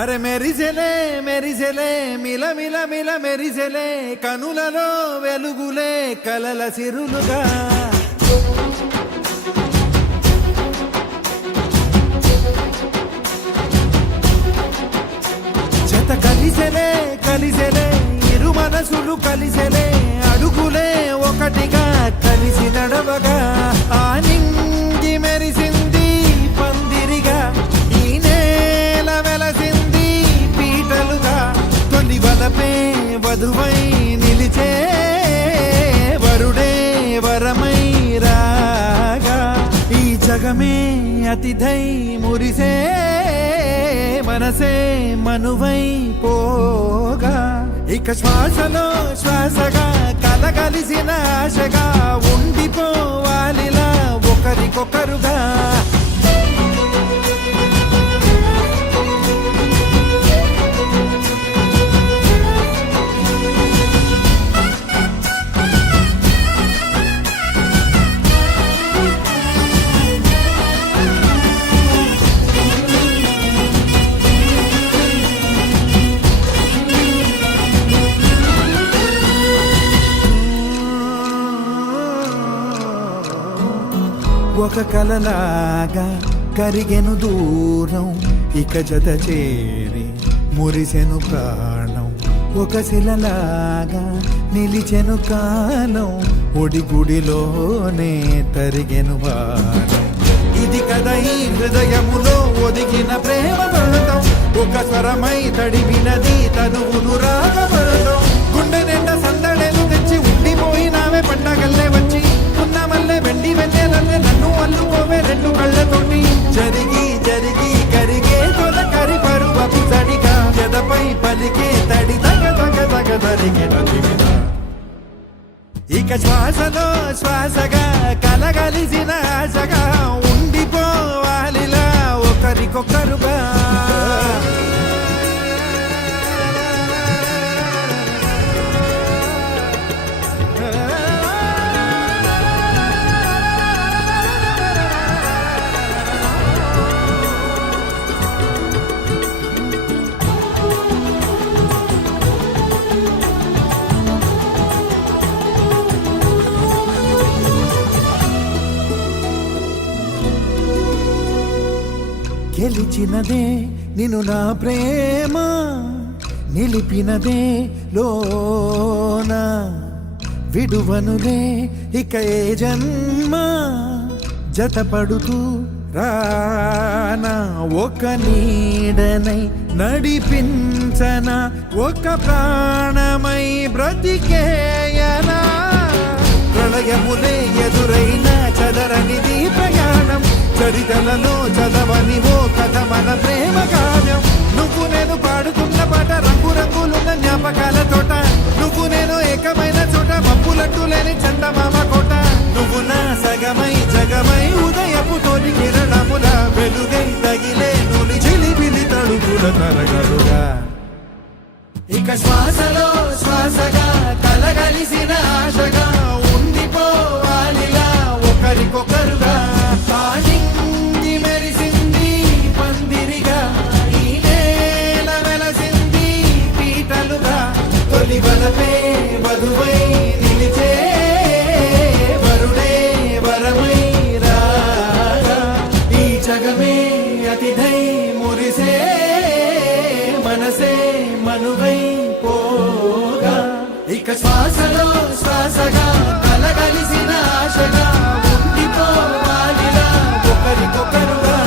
అరే మెరిసెలే మెరిసెలే మిల మిల మిల మెరిసెలే కనులలో వెలుగులే కలల సిరులుగా జత కలిసెలే కలిసెలే ఇరు మనసులు కలిసెలే అడుగులే ఒకటిగా కలిసి నడవగా ఆ నింగి మెరిసింది పందిరిగా ఈ నేల వెలసింది పీటలుగా తొలి వలపే వధువై నిలిచే వరుడే వరమై రాగా ఈ జగమే అతిథై మురిసే మనసే మనువై పోగా ఇక శ్వాసలో శ్వాసగా కలగలిసిన ఆశగా ఉండిపోవాలిలా ఒకరికొకరుగా ఒక కలలాగా కరిగెను దూరం ఇక జత చేరి మురిసెను ప్రాణం ఒక శిలలాగా నిలిచెను కాలం ఒడిగుడిలోనే తరిగెను వారం ఇది కదా ఈ హృదయములో ఒదిగిన ప్రేమ పర్వతం ఒక స్వరమై తడివినది తనువును రాగపడటం గుండె నిండా సందడేలు తెచ్చి ఉండిపోయినావే పండగల్లే వచ్చి ఉన్నమల్లే వెండి వెన్నెలల్లే నన్ను అల్లుకోవే రెండు కళ్ళతోటి జరిగి జరిగి కరిగే తొలకరి పరువపు తడిగా జదపై పలికే తడి తగ తగ తగ తరిగిన ఇక శ్వాసలో శ్వాసగా కలగలిసిన ఆశగా ఉండిపోవాలిలా ఒకరికొకరుగా గెలిచినదే నిన్ను నా ప్రేమ నిలిపినదే లోన విడువనులే ఇక ఏ జన్మ జతపడుతూ రానా ఒక నీడనై నడిపించనా ఒక ప్రాణమై బ్రతికేయనా ప్రళయములే ఎదురైన చదరనిది ప్రయాణం చరితలలో చదవని ఓ కథ మన ప్రేమ కావ్యం నువ్వు నేను పాడుతున్న పాట రంగు రంగులున్న జ్ఞాపకాల తోట నువ్వు నేను ఏకమైన చోట మబ్బులట్టు లేని చందమామ కోట నువ్వు నా సగమై జగమై ఉదయపు తోటి కిరణముల వెలుగై తగిలే నులి చిలిపిలి తడుగుల తరగలుగా ఇక శ్వాసలో శ్వాసగా కలగలిసిన ఆశగా ఉండిపోవాలిలా ఒకరికొకరుగా నింగి మెరిసింది పందిరిగా ఈ నేల వెలసింది పీటలుగా తొలి వలపే వధువై నిలిచే వరుడే వరమై రాగా ఈ జగమే అతిథై మురిసే మనసే మనువై పోగా ఇక శ్వాసలో శ్వాసగా కలగలిసిన ఆశగా ఉండిపోవాలిలా ఒకరికొకరుగా